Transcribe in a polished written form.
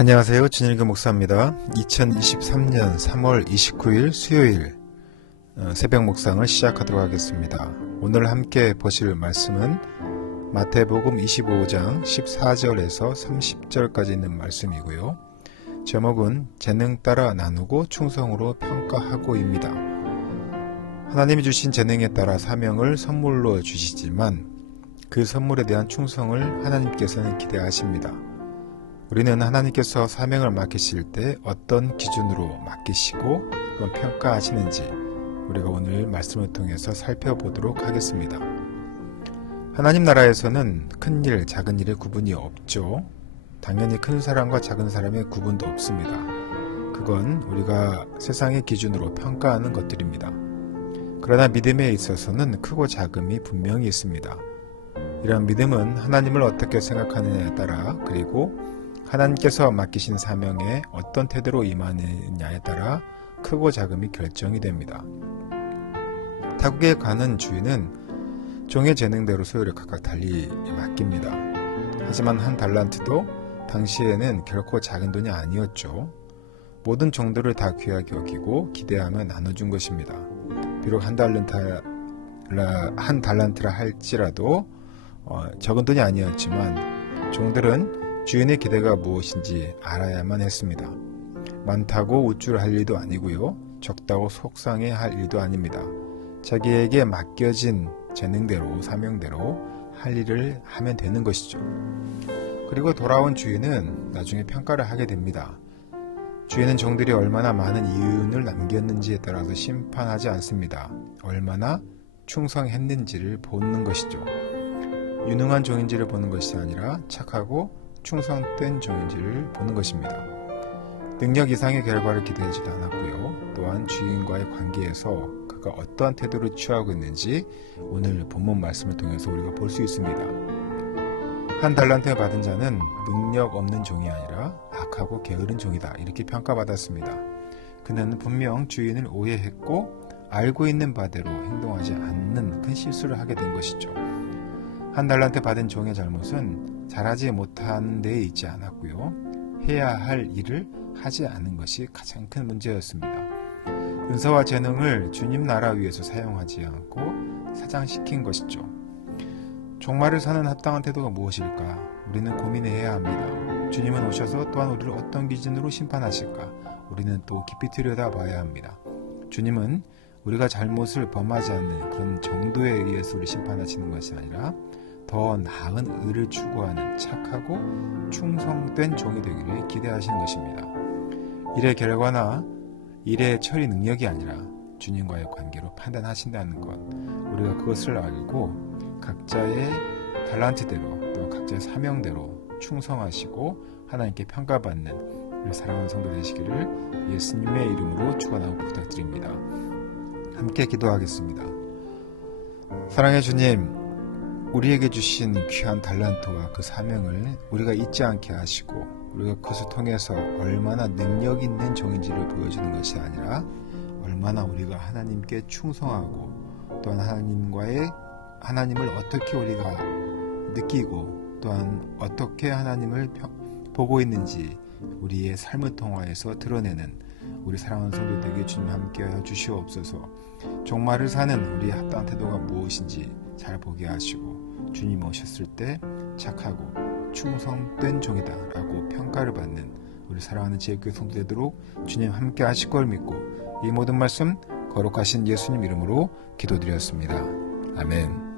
안녕하세요. 진일교 목사입니다. 2023년 3월 29일 수요일 새벽 묵상을 시작하도록 하겠습니다. 오늘 함께 보실 말씀은 마태복음 25장 14절에서 30절까지 있는 말씀이고요. 제목은 재능 따라 나누고 충성으로 평가하고입니다. 하나님이 주신 재능에 따라 사명을 선물로 주시지만 그 선물에 대한 충성을 하나님께서는 기대하십니다. 우리는 하나님께서 사명을 맡기실 때 어떤 기준으로 맡기시고 그건 평가하시는지 우리가 오늘 말씀을 통해서 살펴보도록 하겠습니다. 하나님 나라에서는 큰 일, 작은 일의 구분이 없죠. 당연히 큰 사람과 작은 사람의 구분도 없습니다. 그건 우리가 세상의 기준으로 평가하는 것들입니다. 그러나 믿음에 있어서는 크고 작음이 분명히 있습니다. 이런 믿음은 하나님을 어떻게 생각하느냐에 따라 그리고 하나님께서 맡기신 사명에 어떤 태도로 임하느냐에 따라 크고 작음이 결정이 됩니다. 타국에 가는 주인은 종의 재능대로 소유를 각각 달리 맡깁니다. 하지만 한 달란트도 당시에는 결코 작은 돈이 아니었죠. 모든 종들을 다 귀하게 여기고 기대하며 나눠준 것입니다. 비록 한 달란트라 할지라도 적은 돈이 아니었지만 종들은 주인의 기대가 무엇인지 알아야만 했습니다. 많다고 우쭐할 일도 아니고요. 적다고 속상해할 일도 아닙니다. 자기에게 맡겨진 재능대로 사명대로 할 일을 하면 되는 것이죠. 그리고 돌아온 주인은 나중에 평가를 하게 됩니다. 주인은 종들이 얼마나 많은 이윤을 남겼는지에 따라서 심판하지 않습니다. 얼마나 충성했는지를 보는 것이죠. 유능한 종인지를 보는 것이 아니라 착하고 충성된 종인지를 보는 것입니다. 능력 이상의 결과를 기대하지도 않았고요. 또한 주인과의 관계에서 그가 어떠한 태도를 취하고 있는지 오늘 본문 말씀을 통해서 우리가 볼 수 있습니다. 한 달란트를 받은 자는 능력 없는 종이 아니라 악하고 게으른 종이다 이렇게 평가받았습니다. 그는 분명 주인을 오해했고 알고 있는 바대로 행동하지 않는 큰 실수를 하게 된 것이죠. 한 달란트 받은 종의 잘못은 잘하지 못하는 데에 있지 않았고요. 해야 할 일을 하지 않은 것이 가장 큰 문제였습니다. 은사와 재능을 주님 나라 위해서 사용하지 않고 사장시킨 것이죠. 종말을 사는 합당한 태도가 무엇일까? 우리는 고민해야 합니다. 주님은 오셔서 또한 우리를 어떤 기준으로 심판하실까? 우리는 또 깊이 들여다봐야 합니다. 주님은 우리가 잘못을 범하지 않는 그런 정도에 의해서 우리를 심판하시는 것이 아니라 더 나은 의를 추구하는 착하고 충성된 종이 되기를 기대하시는 것입니다. 일의 결과나 일의 처리 능력이 아니라 주님과의 관계로 판단하신다는 것, 우리가 그것을 알고 각자의 달란트대로 또 각자의 사명대로 충성하시고 하나님께 평가받는 우리 사랑하는 성도 되시기를 예수님의 이름으로 축원하고 부탁드립니다. 함께 기도하겠습니다. 사랑의 주님, 우리에게 주신 귀한 달란트와 그 사명을 우리가 잊지 않게 하시고 우리가 그것을 통해서 얼마나 능력 있는 종인지를 보여주는 것이 아니라 얼마나 우리가 하나님께 충성하고 또한 하나님을 어떻게 우리가 느끼고 또한 어떻게 하나님을 보고 있는지 우리의 삶을 통하여서 드러내는 우리 사랑하는 성도 되게 주님 함께하여 주시옵소서. 종말을 사는 우리의 합당한 태도가 무엇인지 잘 보게 하시고 주님 오셨을 때 착하고 충성된 종이다 라고 평가를 받는 우리 사랑하는 지혜교회 성도 되도록 주님 함께 하실 걸 믿고 이 모든 말씀 거룩하신 예수님 이름으로 기도드렸습니다. 아멘.